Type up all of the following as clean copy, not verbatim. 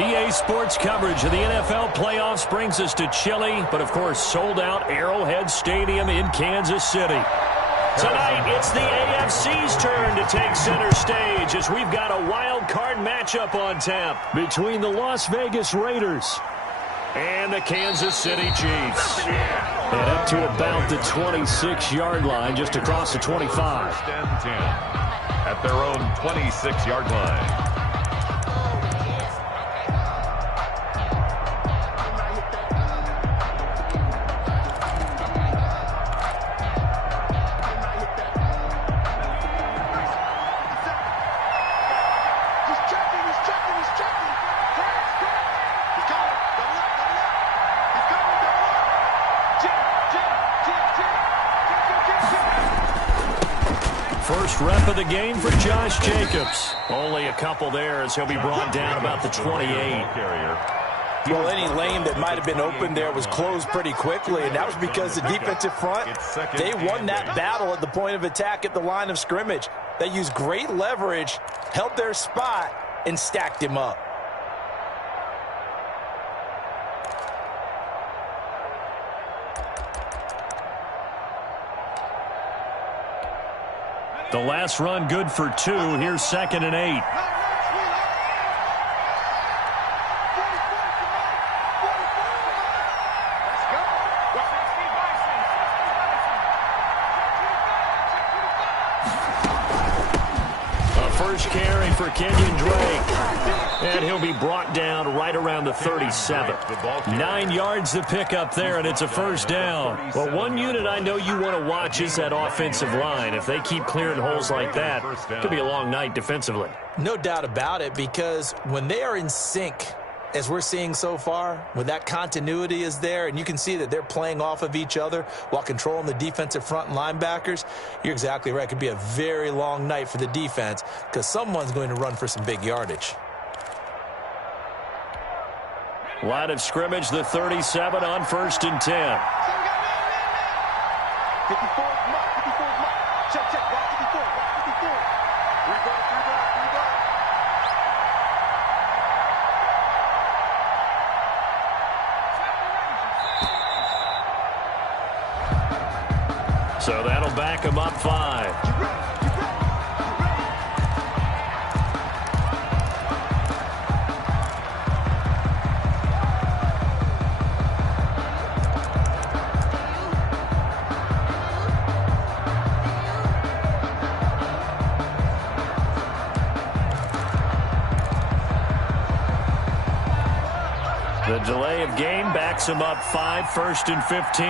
EA Sports coverage of the NFL playoffs brings us to chilly, but of course sold-out Arrowhead Stadium in Kansas City. Tonight, it's the AFC's turn to take center stage as we've got a wild card matchup on tap between the Las Vegas Raiders and the Kansas City Chiefs. And up to about the 26-yard line, just across the 25. First and 10 at their own 26-yard line. First rep of the game for Josh Jacobs. Only a couple there as he'll be brought down about the 28. Well, any lane that might have been open there was closed pretty quickly, and that was because the defensive front, they won that battle at the point of attack at the line of scrimmage. They used great leverage, held their spot, and stacked him up. The last run good for 2. Here's 2nd and 8. A first carry for Kenyon Drake. And he'll be brought down right around the 37. 9 yards to pick up there, and it's a first down. Well, one unit I know you want to watch is that offensive line. If they keep clearing holes like that, it could be a long night defensively. No doubt about it, because when they are in sync, as we're seeing so far, when that continuity is there, and you can see that they're playing off of each other while controlling the defensive front and linebackers, you're exactly right. It could be a very long night for the defense because someone's going to run for some big yardage. Line of scrimmage, the 37 on 1st and 10. So that'll back him up 5. The delay of game backs him up 5, 1st and 15.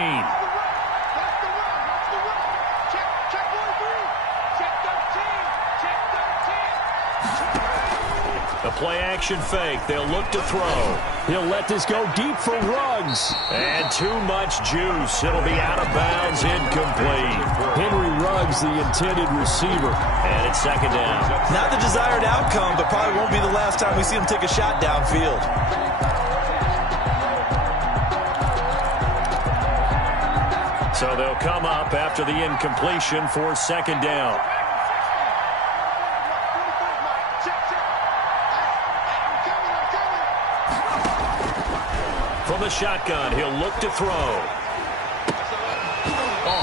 A play-action fake. They'll look to throw. He'll let this go deep for Ruggs. And too much juice. It'll be out of bounds, incomplete. Henry Ruggs, the intended receiver. And it's 2nd down. Not the desired outcome, but probably won't be the last time we see him take a shot downfield. So they'll come up after the incompletion for 2nd down. From the shotgun, he'll look to throw.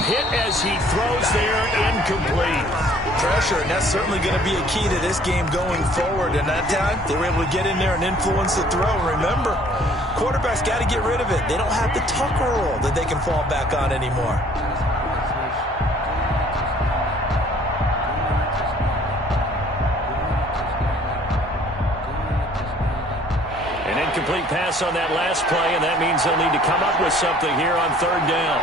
Hit as he throws there, incomplete. Pressure, and that's certainly going to be a key to this game going forward. And that time, they were able to get in there and influence the throw. Remember, quarterbacks got to get rid of it. They don't have the tucker roll that they can fall back on anymore. An incomplete pass on that last play, and that means they'll need to come up with something here on 3rd down.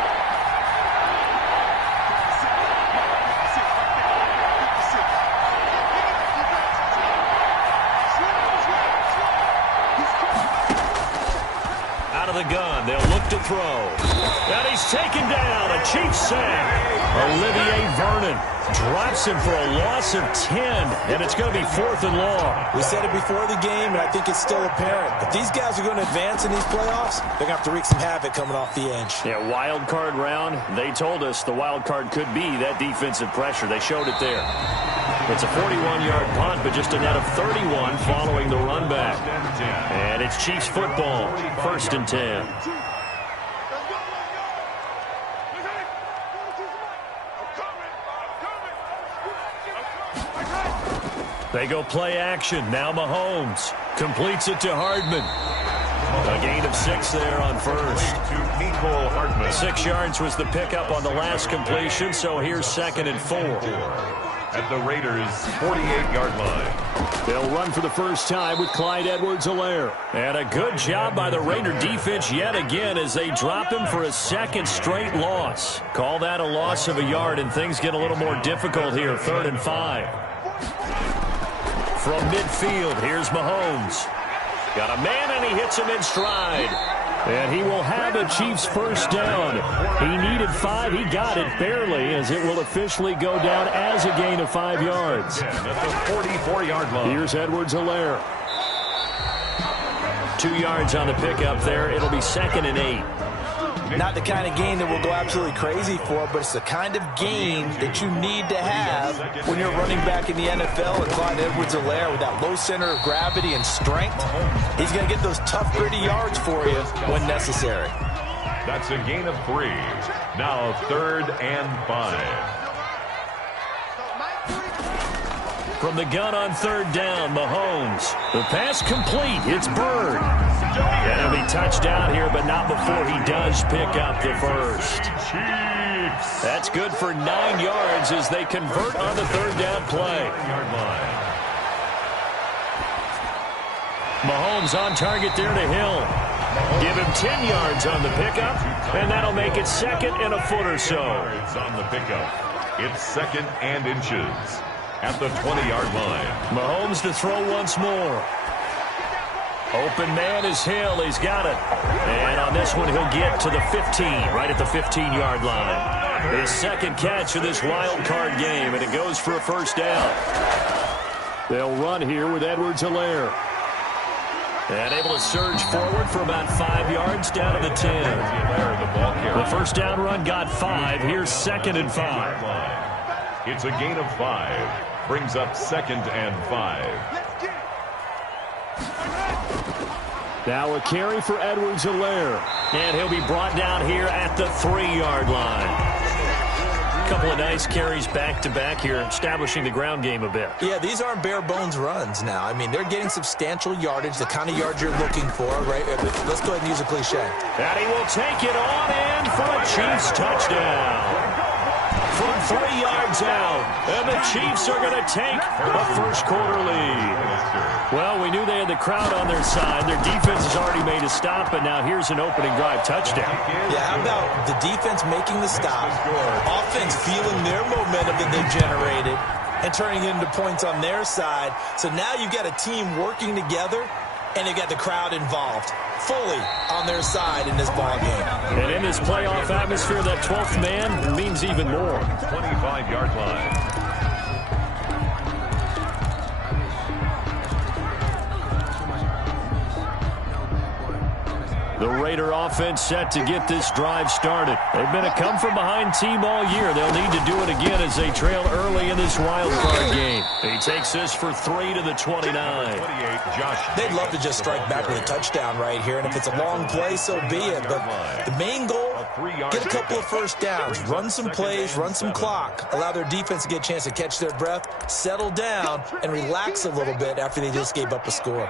Out of the gun, they'll look to throw. And he's taken down, a Chiefs sack. Olivier Vernon drops him for a loss of 10, and it's going to be 4th and long. We said it before the game, and I think it's still apparent. If these guys are going to advance in these playoffs, they're going to have to wreak some havoc coming off the edge. Yeah, wild card round. They told us the wild card could be that defensive pressure. They showed it there. It's a 41-yard punt, but just a net of 31 following the run back. And it's Chiefs football, 1st and 10. They go play action. Now Mahomes completes it to Hardman. A gain of 6 there on first. 6 yards was the pickup on the last completion, so here's 2nd and 4. At the Raiders' 48-yard line. They'll run for the first time with Clyde Edwards-Helaire. And a good job by the Raider defense yet again as they drop him for a 2nd straight loss. Call that a loss of a yard, and things get a little more difficult here. 3rd and 5. From midfield, here's Mahomes. Got a man, and he hits him in stride. And he will have a Chiefs first down. He needed 5. He got it barely, as it will officially go down as a gain of 5 yards. That's a 44-yard line. Here's Edwards-Helaire. 2 yards on the pickup there. It'll be 2nd and 8. Not the kind of gain that we'll go absolutely crazy for, but it's the kind of gain that you need to have when you're running back in the NFL. And Clyde Edwards-Helaire, with that low center of gravity and strength, he's going to get those tough, gritty yards for you when necessary. That's a gain of 3. Now 3rd and 5. From the gun on 3rd down, Mahomes. The pass complete. It's Bird. And he'll be touchdown here, but not before he does pick up the first. That's good for 9 yards as they convert on the 3rd down play. Mahomes on target there to Hill. Give him 10 yards on the pickup, and that'll make it 2nd and a foot or so. On the pickup, it's 2nd and inches at the 20-yard line. Mahomes to throw once more. Open man is Hill. He's got it. And on this one, he'll get to the 15, right at the 15-yard line. His 2nd catch of this wild card game, and it goes for a first down. They'll run here with Edwards-Helaire. And able to surge forward for about 5 yards down to the 10. The first down run got 5. Here's 2nd and 5. It's a gain of 5. Brings up 2nd and 5. Now a carry for Edwards-Helaire. And he'll be brought down here at the 3-yard line. A couple of nice carries back-to-back here, establishing the ground game a bit. Yeah, these aren't bare-bones runs now. I mean, they're getting substantial yardage, the kind of yards you're looking for, right? Let's go ahead and use a cliche. And he will take it on in for a Chiefs touchdown. From 3 yards out, and the Chiefs are going to take a first-quarter lead. Well, we knew they had the crowd on their side. Their defense has already made a stop, and now here's an opening drive touchdown. Yeah, how about the defense making the stop, offense feeling their momentum that they've generated, and turning it into points on their side. So now you've got a team working together, and they've got the crowd involved fully on their side in this ball game. And in this playoff atmosphere, that 12th man means even more. 25-yard line. The Raider offense set to get this drive started. They've been a come-from-behind team all year. They'll need to do it again as they trail early in this wild card game. He takes this for 3 to the 29. They'd love to just strike back with a touchdown right here, and if it's a long play, so be it. But the main goal, get a couple of first downs, run some plays, run some clock, allow their defense to get a chance to catch their breath, settle down, and relax a little bit after they just gave up a score.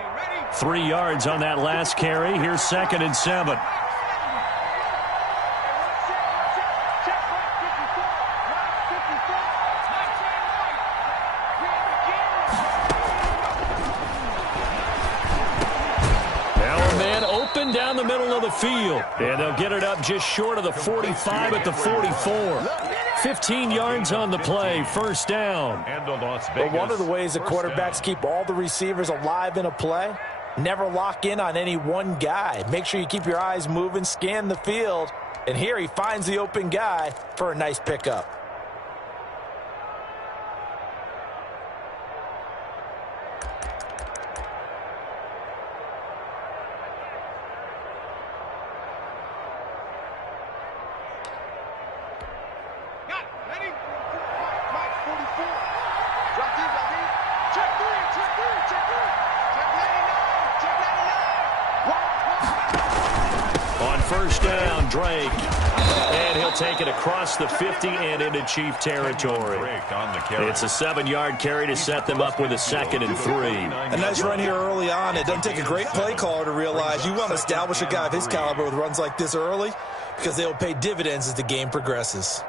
3 yards on that last carry. Here's 2nd and 7. Now a man open down the middle of the field. And they'll get it up just short of the 45 at the 44. 15 yards on the play, first down. But one of the ways that quarterbacks keep all the receivers alive in a play, never lock in on any one guy. Make sure you keep your eyes moving, scan the field. And here he finds the open guy for a nice pickup. first down, Drake. And he'll take it across the 50 and into Chief territory. It's a 7-yard carry to set them up with a 2nd and 3. A nice run here early on. It doesn't take a great play caller to realize you want to establish a guy of his caliber with runs like this early because they'll pay dividends as the game progresses.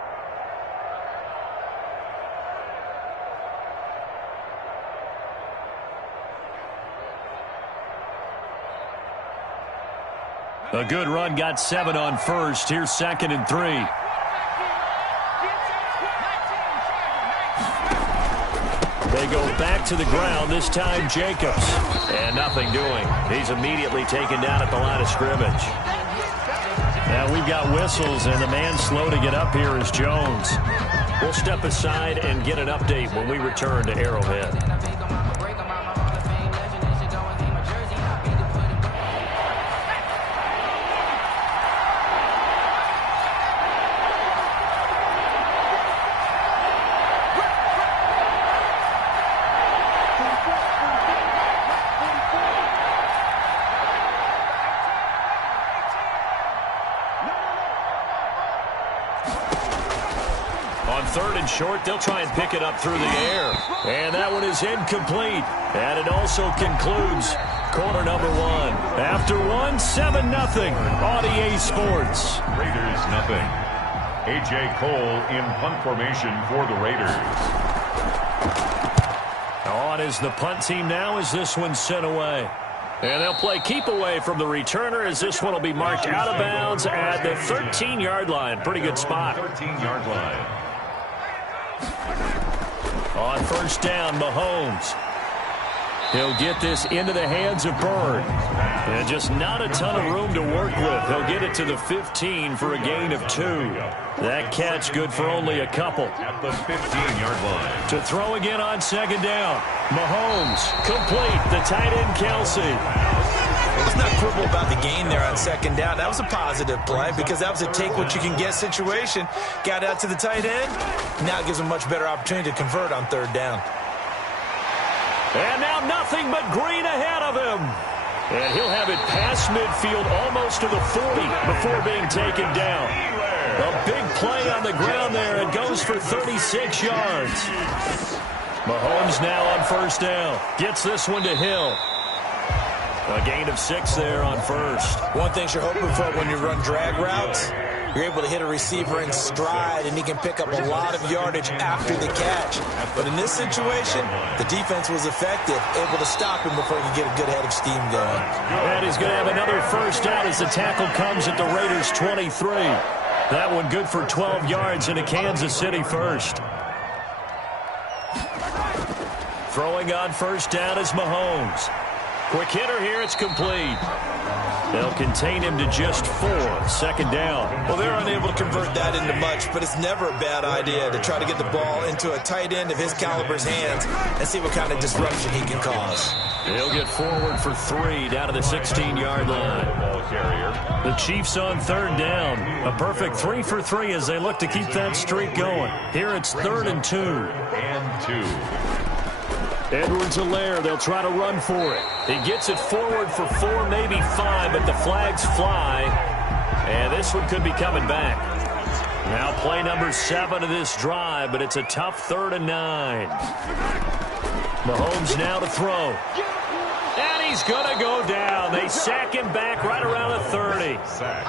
A good run, got 7 on first. Here's 2nd and 3. They go back to the ground, this time Jacobs. And nothing doing. He's immediately taken down at the line of scrimmage. Now we've got whistles, and the man slow to get up here is Jones. We'll step aside and get an update when we return to Arrowhead. Short, they'll try and pick it up through the air. And that one is incomplete. And it also concludes quarter number 1. After 1, 7-0 on EA Sports. Raiders nothing. A.J. Cole in punt formation for the Raiders. On is the punt team now as this one's sent away. And they'll play keep away from the returner as this one will be marked out of bounds at the 13-yard line. Pretty good spot. 13-yard line. On first down, Mahomes. He'll get this into the hands of Bird. And just not a ton of room to work with. He'll get it to the 15 for a gain of 2. That catch good for only a couple. At the 15-yard line. To throw again on 2nd down. Mahomes, complete. The tight end, Kelsey. Let's not quibble about the gain there on 2nd down. That was a positive play because that was a take-what-you-can-get situation. Got out to the tight end. Now it gives him a much better opportunity to convert on 3rd down. And now nothing but green ahead of him. And he'll have it past midfield almost to the 40 before being taken down. A big play on the ground there. It goes for 36 yards. Mahomes now on first down. Gets this one to Hill. A gain of 6 there on first. One thing you're hoping for when you run drag routes, you're able to hit a receiver in stride, and he can pick up a lot of yardage after the catch. But in this situation, the defense was effective, able to stop him before he could get a good head of steam going. And he's going to have another first down as the tackle comes at the Raiders' 23. That one good for 12 yards into Kansas City first. Throwing on first down is Mahomes. Quick hitter here, it's complete. They'll contain him to just 4, 2nd down. Well, they're unable to convert that into much, but it's never a bad idea to try to get the ball into a tight end of his caliber's hands and see what kind of disruption he can cause. He'll get forward for 3 down to the 16-yard line. The Chiefs on 3rd down. A perfect 3 for 3 as they look to keep that streak going. Here it's 3rd and 2. And 2. Edwards-Helaire, they'll try to run for it. He gets it forward for 4, maybe 5, but the flags fly. And this one could be coming back. Now play number 7 of this drive, but it's a tough 3rd and 9. Mahomes now to throw. And he's going to go down. They sack him back right around the 30.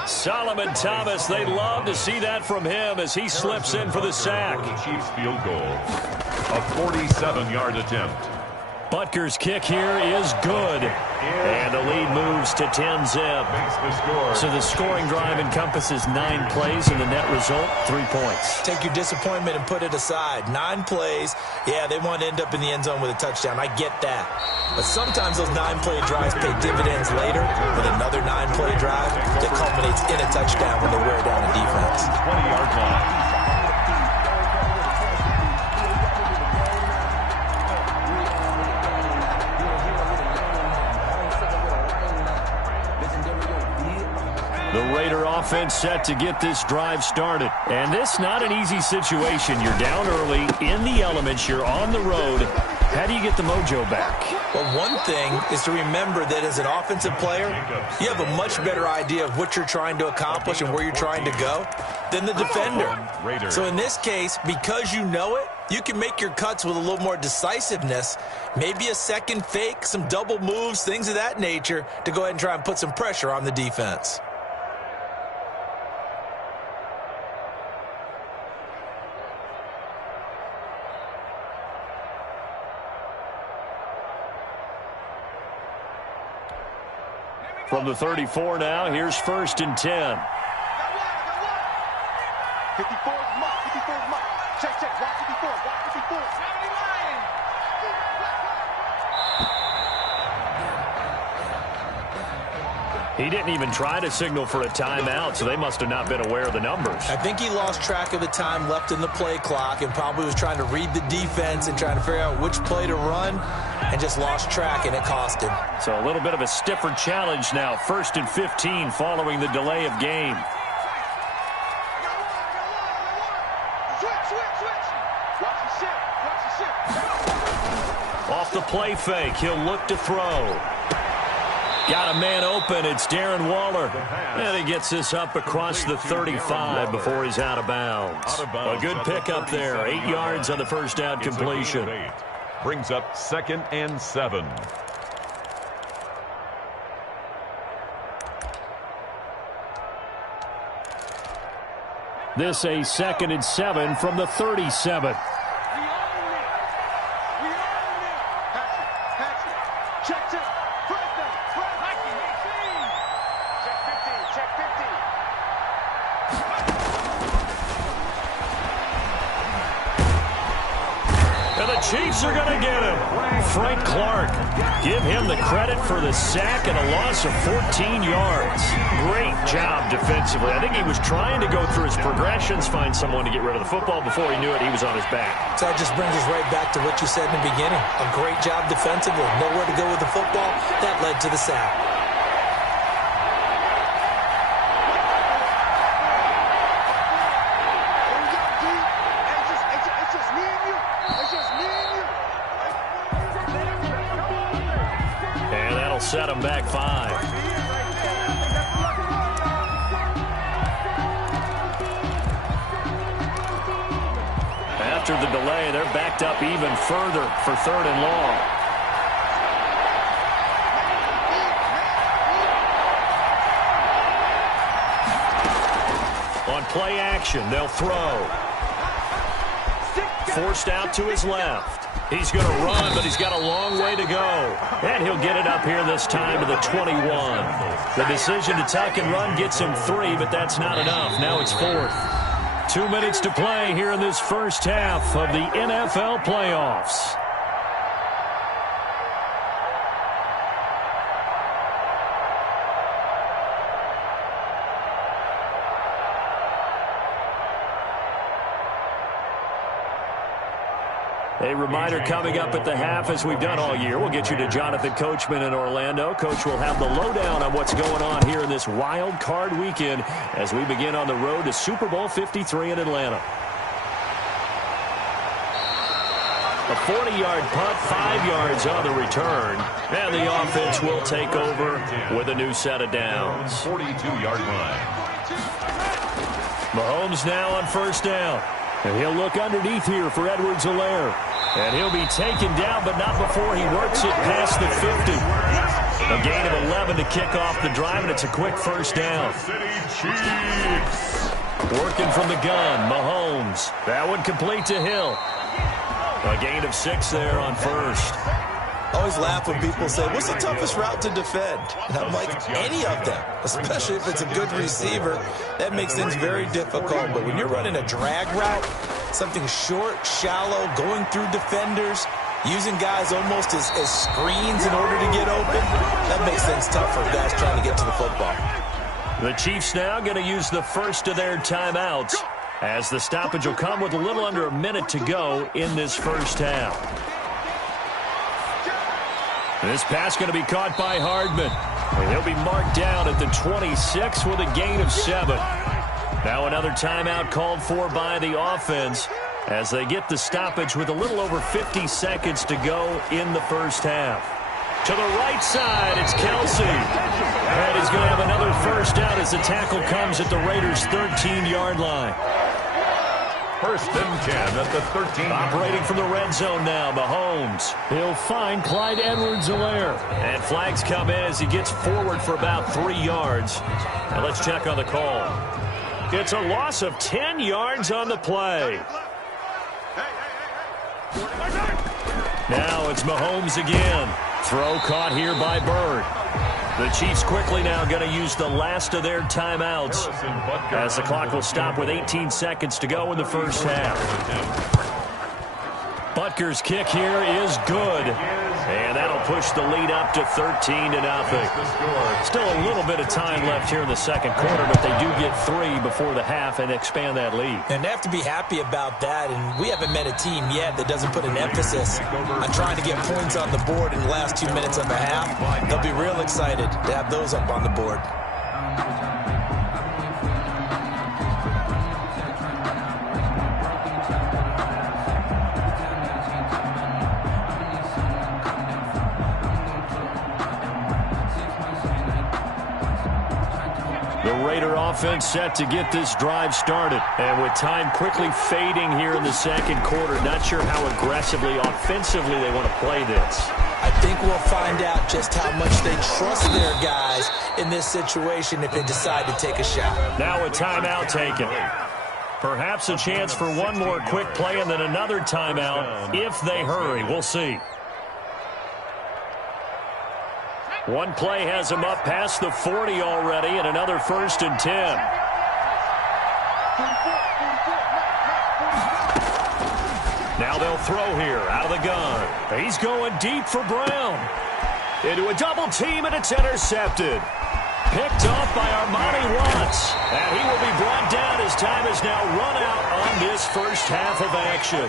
Solomon Thomas, they love to see that from him as he slips in for the sack. Chiefs field goal. A 47-yard attempt. Butker's kick here is good. And the lead moves to 10-zip. So the scoring drive encompasses 9 plays, and the net result, 3 points. Take your disappointment and put it aside. 9 plays. Yeah, they want to end up in the end zone with a touchdown. I get that. But sometimes those 9-play drives pay dividends later with another 9-play drive that culminates in a touchdown when they wear down a defense. 20-yard line. The Raider offense set to get this drive started. And this not an easy situation. You're down early, in the elements, you're on the road, How do you get the mojo back? Well, one thing is to remember that as an offensive player, you have a much better idea of what you're trying to accomplish and where you're trying to go than the defender. So in this case, because you know it, you can make your cuts with a little more decisiveness, maybe a second fake, some double moves, things of that nature, to go ahead and try and put some pressure on the defense. From the 34 now, here's 1st and 10. 54 mark, 54 mark. Check, watch 54, watch 54. He didn't even try to signal for a timeout, so they must have not been aware of the numbers. I think he lost track of the time left in the play clock and probably was trying to read the defense and trying to figure out which play to run and just lost track, and it cost him. So a little bit of a stiffer challenge now. 1st and 15 following the delay of game. Off the play fake, he'll look to throw. Got a man open, it's Darren Waller. And he gets this up across the 35 before he's out of bounds. A good pickup there, 8 yards on the first down completion. Brings up 2nd and 7. This a 2nd and 7 from the 37. Chiefs are going to get him. Frank Clark. Give him the credit for the sack and a loss of 14 yards. Great job defensively. I think he was trying to go through his progressions, find someone to get rid of the football. Before he knew it, he was on his back. So that just brings us right back to what you said in the beginning. A great job defensively. Nowhere to go with the football. That led to the sack. Set him back 5. After the delay, they're backed up even further for 3rd and long. On play action, they'll throw. Forced out to his left. He's going to run, but he's got a long way to go. And he'll get it up here this time to the 21. The decision to tuck and run gets him 3, but that's not enough. Now it's 4th. 2 minutes to play here in this first half of the NFL playoffs. A reminder coming up at the half, as we've done all year. We'll get you to Jonathan Coachman in Orlando. Coach will have the lowdown on what's going on here in this wild card weekend as we begin on the road to Super Bowl 53 in Atlanta. A 40-yard punt, 5 yards on the return. And the offense will take over with a new set of downs. 42-yard line. Mahomes now on 1st down. And he'll look underneath here for Edwards-Helaire. And he'll be taken down, but not before he works it past the 50. A gain of 11 to kick off the drive, and it's a quick 1st down. Working from the gun, Mahomes. That one complete to Hill. A gain of 6 there on 1st. I always laugh when people say, what's the toughest route to defend? And I'm like, any of them, especially if it's a good receiver. That makes things very difficult. But when you're running a drag route, something short, shallow, going through defenders, using guys almost as screens in order to get open, that makes things tough for guys trying to get to the football. The Chiefs now going to use the first of their timeouts, as the stoppage will come with a little under a minute to go in this first half. This pass going to be caught by Hardman. And he'll be marked down at the 26 with a gain of 7. Now another timeout called for by the offense as they get the stoppage with a little over 50 seconds to go in the first half. To the right side, it's Kelsey. And he's going to have another first down as the tackle comes at the Raiders' 13-yard line. First and 10 at the 13. Operating from the red zone now, Mahomes. He'll find Clyde Edwards-Helaire. And flags come in as he gets forward for about 3 yards. Now let's check on the call. It's a loss of 10 yards on the play. Now it's Mahomes again. Throw caught here by Bird. The Chiefs quickly now going to use the last of their timeouts as the clock will stop with 18 seconds to go in the first half. Butker's kick here is good. And that'll push the lead up to 13-0. Still a little bit of time left here in the second quarter, but they do get 3 before the half and expand that lead. And they have to be happy about that, and we haven't met a team yet that doesn't put an emphasis on trying to get points on the board in the last 2 minutes of the half. They'll be real excited to have those up on the board. The Raider offense set to get this drive started. And with time quickly fading here in the second quarter, not sure how aggressively, offensively they want to play this. I think we'll find out just how much they trust their guys in this situation if they decide to take a shot. Now a timeout taken. Perhaps a chance for one more quick play and then another timeout if they hurry. We'll see. One play has him up past the 40 already, and another first and 10. Now they'll throw here out of the gun. He's going deep for Brown. Into a double team, and it's intercepted. Picked off by Armani Watts. And he will be brought down as time has now run out on this first half of action.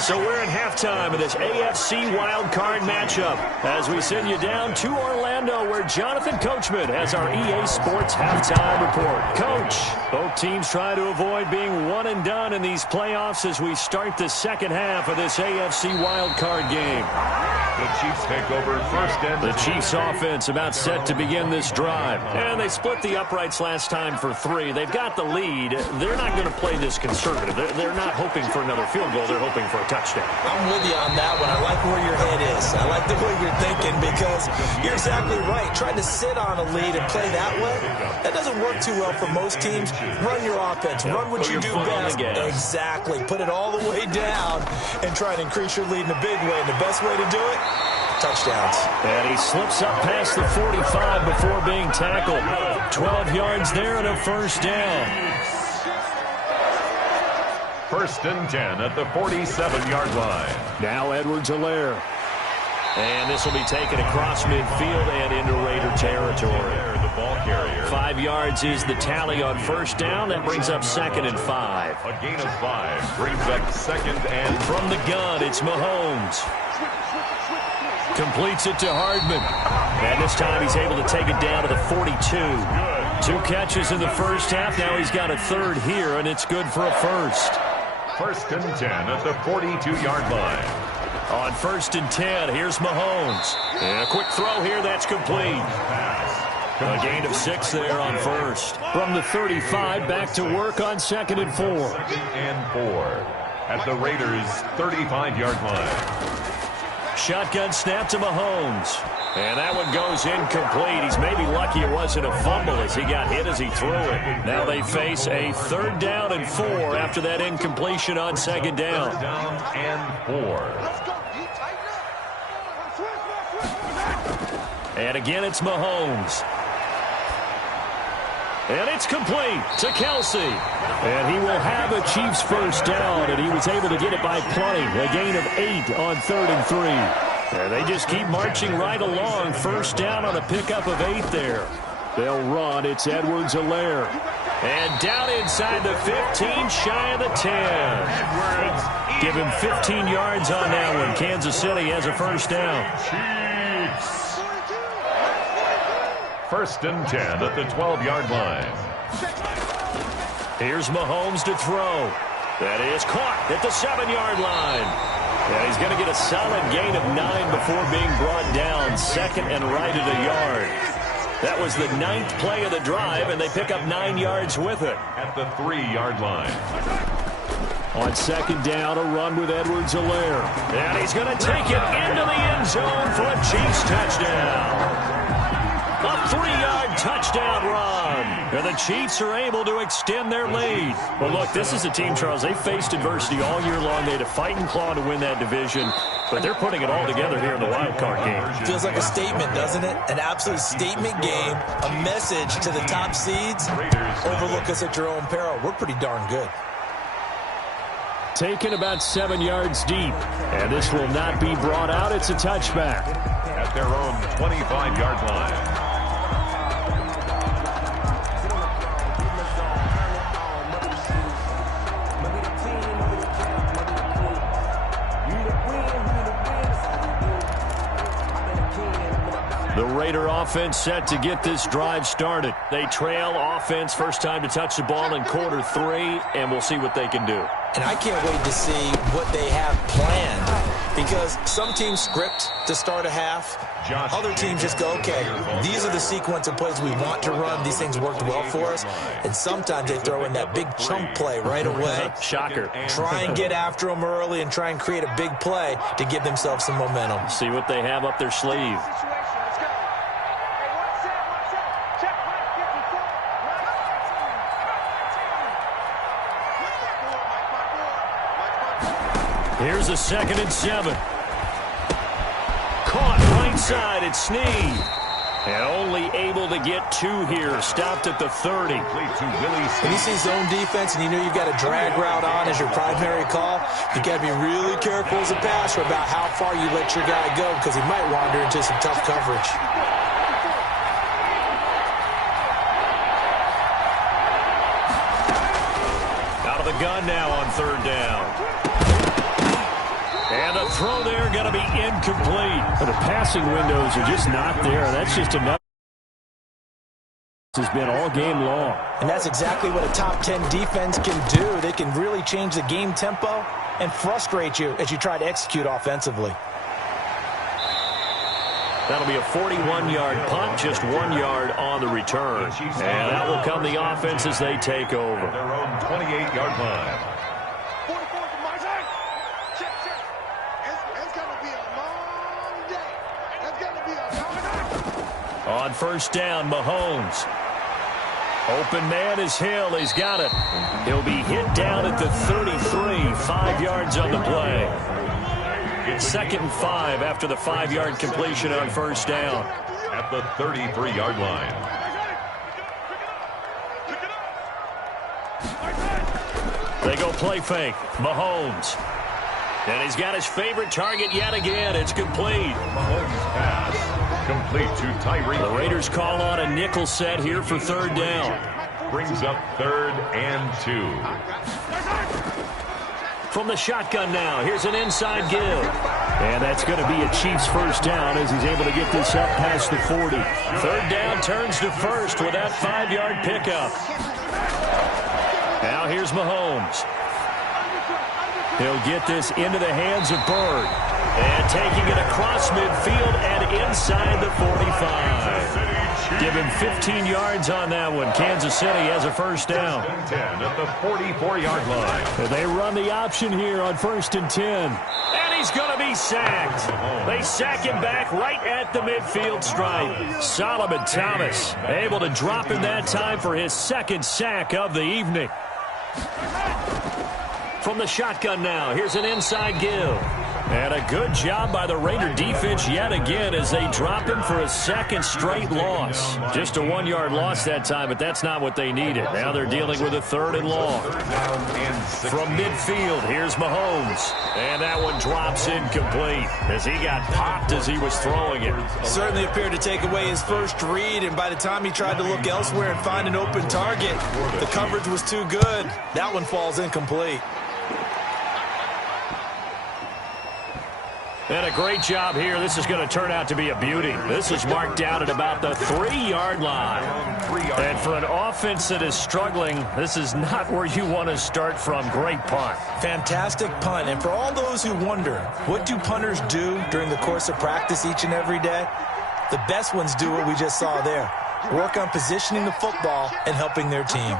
So we're in halftime of this AFC wildcard matchup as we send you down to Orlando where Jonathan Coachman has our EA Sports halftime report. Coach, both teams try to avoid being one and done in these playoffs as we start the second half of this AFC wildcard game. The Chiefs take over first and the Chiefs offense about set to begin this drive. And they split the uprights last time for 3. They've got the lead. They're not going to play this conservative. They're not hoping for another field goal. They're hoping for a touchdown. I'm with you on that one. I like where your head is. I like the way you're thinking because you're exactly right. Trying to sit on a lead and play that way, that doesn't work too well for most teams. Run your offense. Run what you do best. Exactly. Put it all the way down and try to increase your lead in a big way. And the best way to do it, touchdowns. And he slips up past the 45 before being tackled. 12 yards there and a first down. First and 10 at the 47-yard line. Now Edwards-Helaire. And this will be taken across midfield and into Raider territory. The ball carrier. 5 yards is the tally on first down. That brings up second and 5. A gain of 5 brings up second and from the gun, it's Mahomes. Completes it to Hardman. And this time he's able to take it down to the 42. 2 catches in the first half. Now he's got a third here, and it's good for a first. First and 10 at the 42-yard line. On first and 10, here's Mahomes. And a quick throw here, that's complete. A gain of 6 there on first. From the 35, back to work on second and 4. Second and 4 at the Raiders' 35-yard line. Shotgun snap to Mahomes. And that one goes incomplete. He's maybe lucky it wasn't a fumble as he got hit as he threw it. Now they face a 3rd down and 4 after that incompletion on second down. 3rd down and 4. And again, it's Mahomes. And it's complete to Kelsey. And he will have a Chiefs first down, and he was able to get it by plenty. A gain of 8 on 3rd and 3. And they just keep marching right along. First down on a pickup of 8 there. They'll run. It's Edwards-Helaire. And down inside the 15, shy of the 10. Give him 15 yards on that one. Kansas City has a first down. Chiefs. First and 10 at the 12-yard line. Here's Mahomes to throw. That is caught at the 7-yard line. And he's going to get a solid gain of 9 before being brought down. Second and right at a yard. That was the 9th play of the drive, and they pick up 9 yards with it. At the 3-yard line. On second down, a run with Edwards-Helaire. And he's going to take it into the end zone for a Chiefs touchdown. A 3-yard touchdown run. And the Chiefs are able to extend their lead. Well, look, this is a team, Charles, they faced adversity all year long. They had to fight and claw to win that division. But they're putting it all together here in the wild card game. Feels like a statement, doesn't it? An absolute statement game. A message to the top seeds. Overlook us at your own peril. We're pretty darn good. Taken about 7 yards deep. And this will not be brought out. It's a touchback. At their own 25-yard line. The Raider offense set to get this drive started. They trail offense, first time to touch the ball in quarter 3, and we'll see what they can do. And I can't wait to see what they have planned, because some teams script to start a half. Other teams just go, okay, these are the sequence of plays we want to run. These things worked well for us. And sometimes they throw in that big chunk play right away. Shocker. Try and get after them early and try and create a big play to give themselves some momentum. See what they have up their sleeve. Here's a 2nd and 7. Caught right side at Snead. And only able to get 2 here. Stopped at the 30. When you see zone defense and you know you've got a drag route on as your primary call, you got to be really careful as a passer about how far you let your guy go, because he might wander into some tough coverage. Out of the gun now on 3rd down. And the throw there going to be incomplete. But the passing windows are just not there. That's just enough. Has been all game long. And that's exactly what a top 10 defense can do. They can really change the game tempo and frustrate you as you try to execute offensively. That'll be a 41-yard punt, just 1 yard on the return. And that will come the offense as they take over. Their own 28-yard line. On 1st down, Mahomes. Open man is Hill. He's got it. He'll be hit down at the 33, 5 yards on the play. It's 2nd and 5 after the 5-yard completion on 1st down. At the 33-yard line. They go play fake. Mahomes. And he's got his favorite target yet again. It's complete. Mahomes pass. Complete to Tyreek. The Raiders call on a nickel set here for 3rd down. Brings up 3rd and 2. From the shotgun now, here's an inside give. And that's going to be a Chiefs 1st down as he's able to get this up past the 40. 3rd down turns to 1st with that 5-yard pickup. Now here's Mahomes. He'll get this into the hands of Bird. And taking it across midfield and inside the 45. Give him 15 yards on that one. Kansas City has a 1st down. 10 at the 44-yard line. And they run the option here on 1st and 10. And he's going to be sacked. They sack him back right at the midfield stripe. Solomon Thomas able to drop him that time for his 2nd sack of the evening. From the shotgun now, here's an inside give. And a good job by the Raider defense yet again as they drop him for a 2nd straight loss. Just a 1-yard loss that time, but that's not what they needed. Now they're dealing with a 3rd and long. From midfield, here's Mahomes. And that one drops incomplete as he got popped as he was throwing it. Certainly appeared to take away his first read, and by the time he tried to look elsewhere and find an open target, the coverage was too good. That one falls incomplete. And a great job here. This is going to turn out to be a beauty. This is marked down at about the 3-yard line. And for an offense that is struggling, this is not where you want to start from. Great punt. Fantastic punt. And for all those who wonder, what do punters do during the course of practice each and every day? The best ones do what we just saw there. Work on positioning the football and helping their team.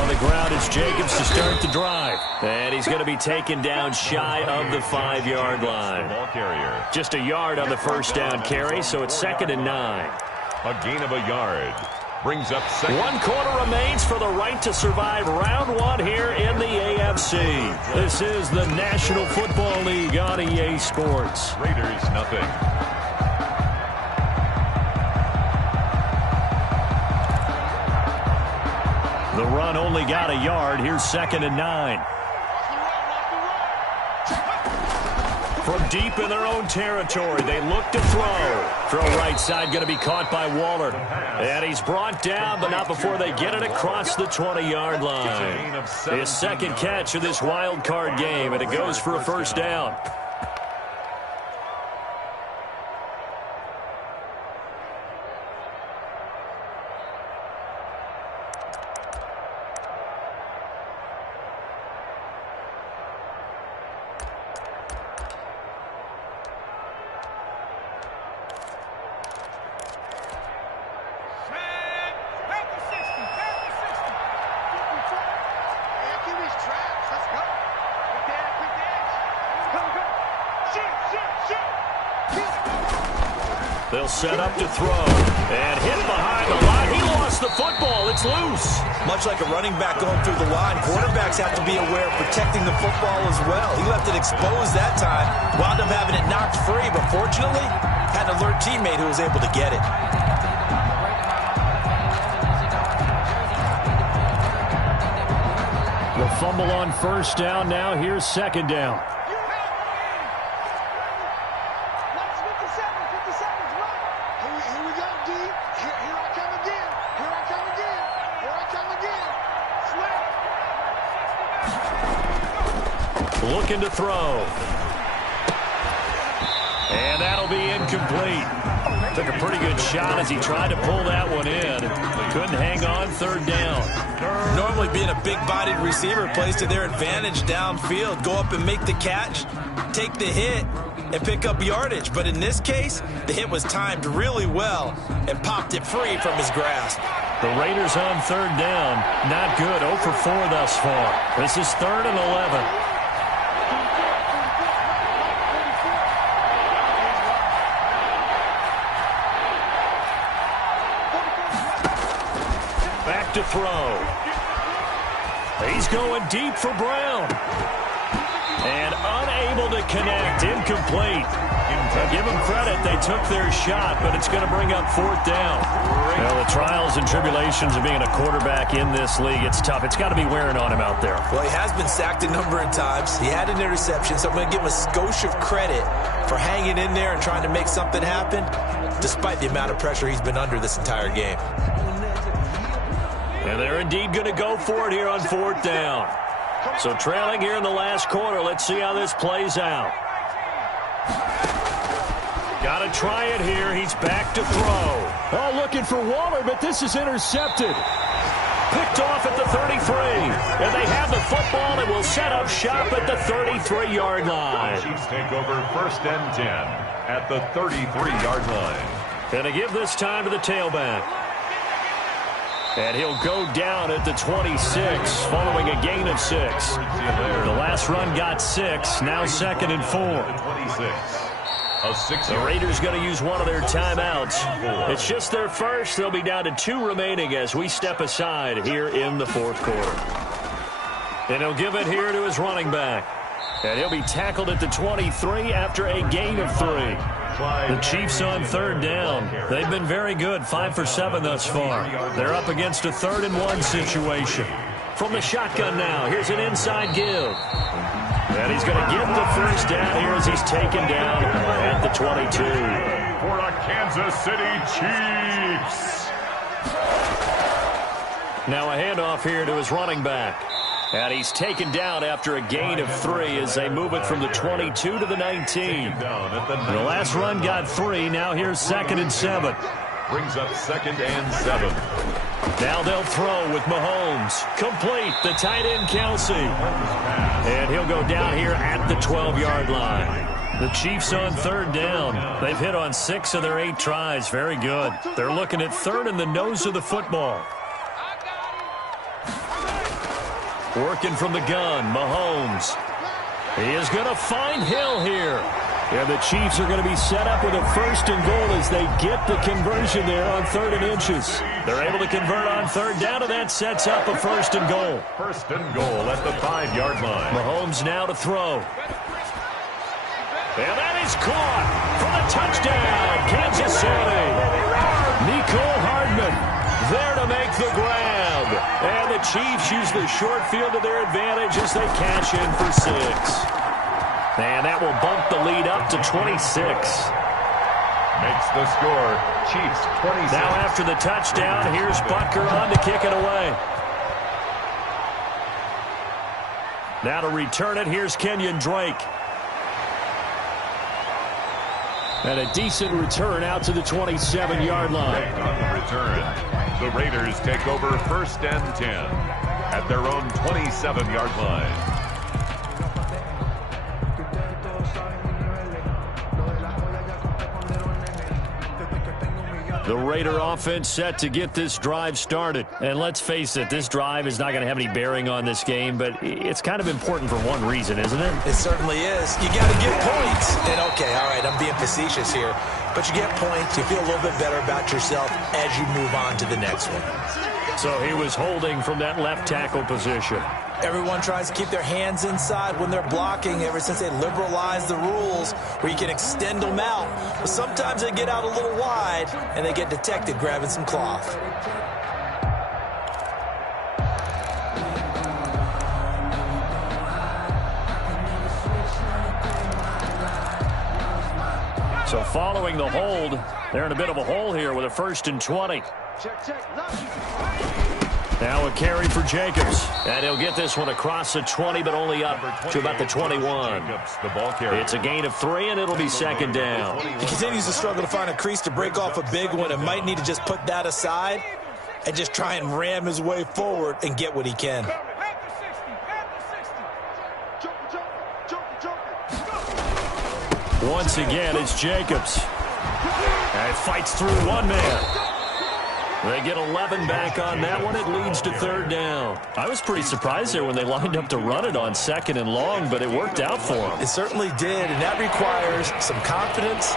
On the ground, it's Jacobs to start the drive. And he's going to be taken down shy of the 5-yard line. Just a yard on the first down carry, so it's 2nd and 9. A gain of a yard. Brings up 2nd. 1 quarter remains for the right to survive round 1 here in the AFC. This is the National Football League on EA Sports. Raiders, nothing. The run only got a yard. Here's 2nd and 9. From deep in their own territory, they look to throw. Throw right side going to be caught by Waller. And he's brought down, but not before they get it across the 20-yard line. His 2nd catch of this wild card game, and it goes for a first down. They'll set up to throw. And hit behind the line. He lost the football. It's loose. Much like a running back going through the line, quarterbacks have to be aware of protecting the football as well. He left it exposed that time. Wound up having it knocked free, but fortunately, had an alert teammate who was able to get it. The fumble on first down. Now here's 2nd down. Looking to throw. And that'll be incomplete. Took a pretty good shot as he tried to pull that one in. Couldn't hang on 3rd down. Normally being a big-bodied receiver plays to their advantage downfield. Go up and make the catch, take the hit, and pick up yardage. But in this case, the hit was timed really well and popped it free from his grasp. The Raiders on 3rd down. Not good. 0 for 4 thus far. This is 3rd and 11. To throw. He's going deep for Brown. And unable to connect. Incomplete. Give them credit. They took their shot, but it's going to bring up 4th down. Well, the trials and tribulations of being a quarterback in this league, it's tough. It's got to be wearing on him out there. Well, he has been sacked a number of times. He had an interception, so I'm going to give him a skosh of credit for hanging in there and trying to make something happen, despite the amount of pressure he's been under this entire game. And they're indeed going to go for it here on 4th down. So trailing here in the last quarter. Let's see how this plays out. Got to try it here. He's back to throw. Oh, looking for Waller, but this is intercepted. Picked off at the 33. And they have the football and will set up shop at the 33-yard line. Chiefs take over 1st and 10 at the 33-yard line. Going to give this time to the tailback. And he'll go down at the 26 following a gain of 6. The last run got 6. Now 2nd and 4. The Raiders going to use one of their timeouts. It's just their first. They'll be down to 2 remaining as we step aside here in the 4th quarter. And he'll give it here to his running back. And he'll be tackled at the 23 after a gain of 3. The Chiefs on 3rd down. They've been very good, 5 for 7 thus far. They're up against a 3rd and 1 situation. From the shotgun now, here's an inside give. And he's going to get the first down here as he's taken down at the 22. For the Kansas City Chiefs. Now a handoff here to his running back. And he's taken down after a gain of 3 as they move it from the 22 to the 19. The last run got 3. Now here's 2nd and 7. Brings up 2nd and 7. Now they'll throw with Mahomes. Complete. The tight end, Kelsey. And he'll go down here at the 12-yard line. The Chiefs on 3rd down. They've hit on 6 of their 8 tries. Very good. They're looking at 3rd in the nose of the football. Working from the gun, Mahomes. He is going to find Hill here. And the Chiefs are going to be set up with a 1st and goal as they get the conversion there on 3rd and inches. They're able to convert on 3rd down, and that sets up a 1st and goal. 1st and goal at the 5-yard line. Mahomes now to throw. And that is caught for the touchdown, Kansas City. Nicole Hardman there to make the grab. And the Chiefs use the short field to their advantage as they cash in for 6. And that will bump the lead up to 26. Makes the score, Chiefs 26. Now after the touchdown, here's Butker on to kick it away. Now to return it, here's Kenyon Drake. And a decent return out to the 27-yard line. On the return, the Raiders take over 1st and 10 at their own 27-yard line. The Raider offense set to get this drive started. And let's face it, this drive is not going to have any bearing on this game, but it's kind of important for one reason, isn't it? It certainly is. You got to get points. And, okay, all right, I'm being facetious here. But you get points, you feel a little bit better about yourself as you move on to the next one. So he was holding from that left tackle position. Everyone tries to keep their hands inside when they're blocking ever since they liberalized the rules where you can extend them out. But sometimes they get out a little wide and they get detected grabbing some cloth. So following the hold, they're in a bit of a hole here with a 1st and 20. Now a carry for Jacobs. And he'll get this one across the 20, but only up to about the 21. The ball carrier. It's a gain of 3, and it'll be 2nd down. He continues to struggle to find a crease to break off a big one and might need to just put that aside and just try and ram his way forward and get what he can. Once again, it's Jacobs. And fights through one man. They get 11 back on that one. It leads to 3rd down. I was pretty surprised there when they lined up to run it on 2nd and long, but it worked out for them. It certainly did, and that requires some confidence,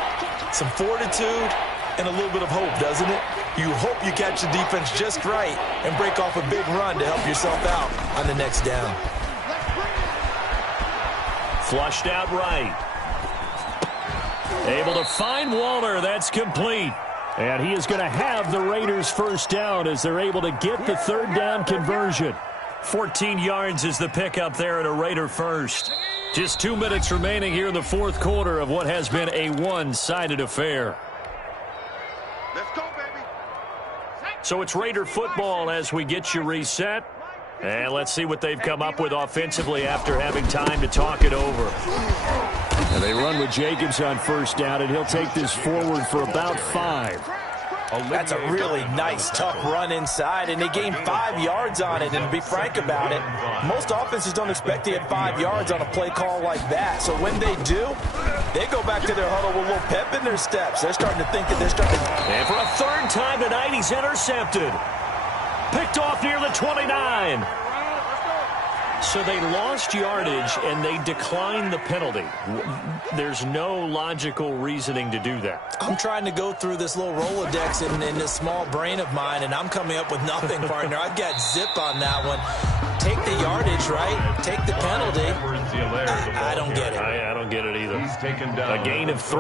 some fortitude, and a little bit of hope, doesn't it? You hope you catch the defense just right and break off a big run to help yourself out on the next down. Flushed out right. Able to find Waller. That's complete. And he is going to have the Raiders 1st down as they're able to get the 3rd down conversion. 14 yards is the pickup there at a Raider 1st. Just 2 minutes remaining here in the 4th quarter of what has been a one-sided affair. Let's go, baby. So it's Raider football as we get you reset. And let's see what they've come up with offensively after having time to talk it over. And they run with Jacobs on 1st down, and he'll take this forward for about 5. That's a really nice, tough run inside, and they gained 5 yards on it. And to be frank about it, most offenses don't expect to get 5 yards on a play call like that. So when they do, they go back to their huddle with a little pep in their steps. They're starting to think that they're starting to... And for a 3rd time tonight, he's intercepted. Picked off near the 29. So they lost yardage, and they declined the penalty. There's no logical reasoning to do that. I'm trying to go through this little Rolodex in this small brain of mine, and I'm coming up with nothing, partner. I've got zip on that one. Take the yardage, right? Take the penalty. I don't get it. I don't get it either. He's taken down. A gain of 3.